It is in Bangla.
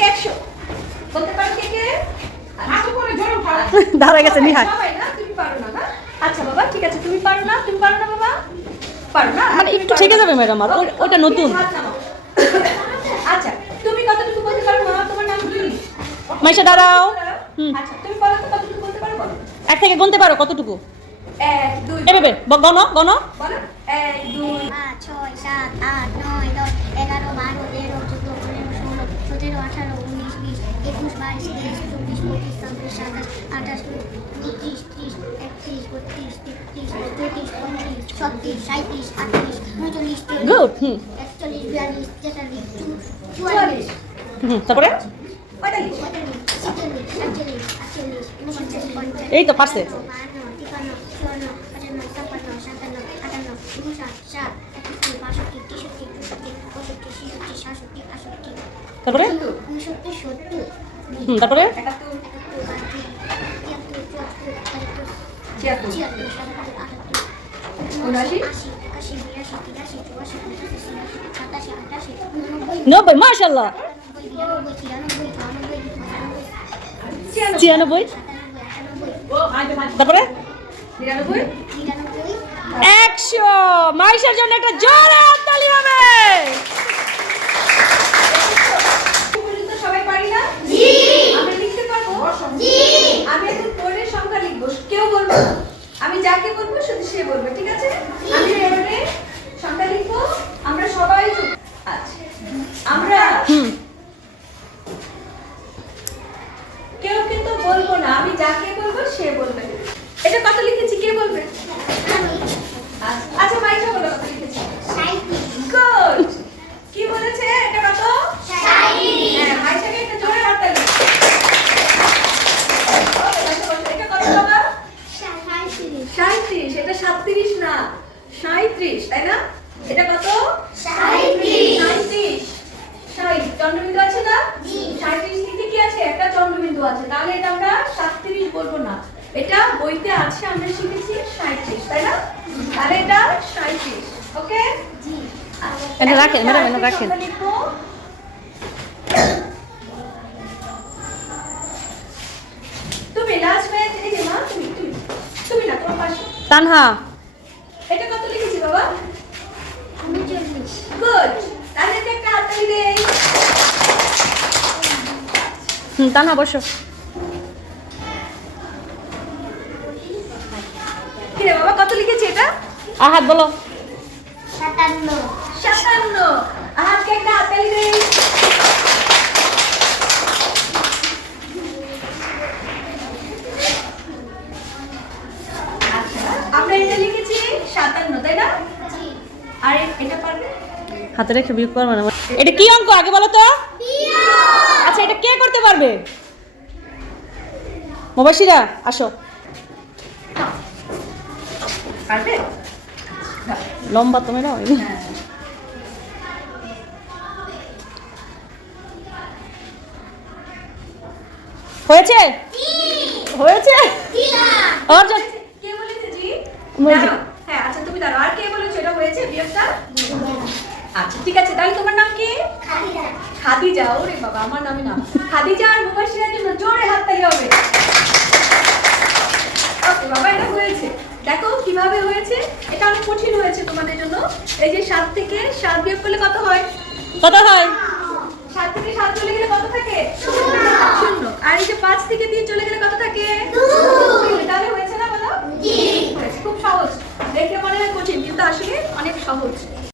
থেকে 100 বলতে পারো কে কে? দাঁড়া গেছে নিহার। সবাই না, তুমি পারো না না? আচ্ছা বাবা ঠিক আছে, তুমি পারো না বাবা? পারো না? মানে একটু ঠিক যাবে ম্যাডাম, আর ওটা নতুন। আচ্ছা তুমি কতটুকু বলতে পারো মা? তোমার নাম কি? মাইশা দাঁড়াও। আচ্ছা তুমি বলো তো কতটুকু বলতে পারো? বলো। 1 থেকে গুনতে পারো কতটুকু? 1 2 এভাবে গণ গণ। বলো 1 2 5 6 7 8 9 10 11 12 13 14 15 16 17 18 19 20 21 22 23 24 25 26 27 28 29 30 31 32 33 34 35 36 37 38 39 গুড। 41 42 43 44 তারপরে 45 এই তো পারছে। তারপরে তারপরে 71 76 90 মাশাআল্লাহ। 96 তারপরে 99 100। মাইশার জন্য একটা জোরে হাততালি হবে। পর্যন্ত সবাই পারি না? জি। আমরা লিখতে পারবো? জি। আমি এখন বোর্ডের সংখ্যা লিখবো, কেউ বলবো না। আমি যাকে বলবো শুধু সে বলবে, ঠিক আছে? আমি এবারে সংখ্যা লিখবো, আমরা সবাই আচ্ছা আমরা কেউ কিন্তু বলবো না, আমি যাকে বলবো সে বলবে। এটা কত লিখেছি কে বলবে? আচ্ছা মাইশা বলো কত লিখেছি? গুড। কি বলেছে এটা কত? 60। হ্যাঁ মাইশাকে একটা জোরে হাততালি। এটা কত বাবা? 37। এটা 37 না 37, তাই না? এটা কত? 37। 60 চন্দ্রবিন্দু আছে না? 37 লিখে কি আছে? একটা চন্দ্রবিন্দু আছে, তাহলে এটা আমরা 37 বলবো না, এটা বইতে আছে, আমরা শিখেছি 37, তাই না? তাহলে এটা 37। ওকে জি। এটা রাখেন ম্যাডাম, এটা রাখেন। তুমি লাস্ট ম্যাচ এই যে মা, তুমি না তোমার পাশে তানহা এটা কত লিখেছি বাবা? 39 গুড। তাহলে এটা একটা হাততালি দেই। তানহা বসো। কি রে বাবা কত লিখেছি এটা? আহাত বলো। 57 57। আহাতকে একটা হাততালি দেই। আচ্ছা আমরা এটা লিখেছি 57, তাই না? জি আর এটা পারবে? হাতে রেখে বিয়োগ করবে না। এটা কি অঙ্ক আগে বলো তো? আচ্ছা এটা কে করতে পারবে? মুবাশিরা আসো। পারবে? লম্বা তুমি নাও। হ্যাঁ। হয়েছে হয়েছে। অর্জন কে বলেছে জি? বলছি। দাঁড়াও। হ্যাঁ আচ্ছা তুমি দাঁড়াও, আর কে বলেছে এটা হয়েছে বিয়োগটা? আচ্ছা ঠিক আছে, তাহলে তোমার নাম কি? খাদিজা। ওরে বাবা আমার নামই না। খাদিজা আর মুবাশশিরার জন্য জোরে হাততালি হবে। ওকে বাবা এটা হয়েছে, দেখো কিভাবে হয়েছে। এটা অনেক কঠিন হয়েছে তোমাদের জন্য। এই যে 7 থেকে 7 বিয়োগ করলে কত হয়? কত হয়? 7 থেকে 7 চলে গেলে কত থাকে? 0। আর এই যে 5 থেকে 3 চলে গেলে কত থাকে? 2। তাহলে হয়েছে না বলো? জি। খুব সহজ, দেখে মনে হয় কঠিন কিন্তু আসলে অনেক সহজ।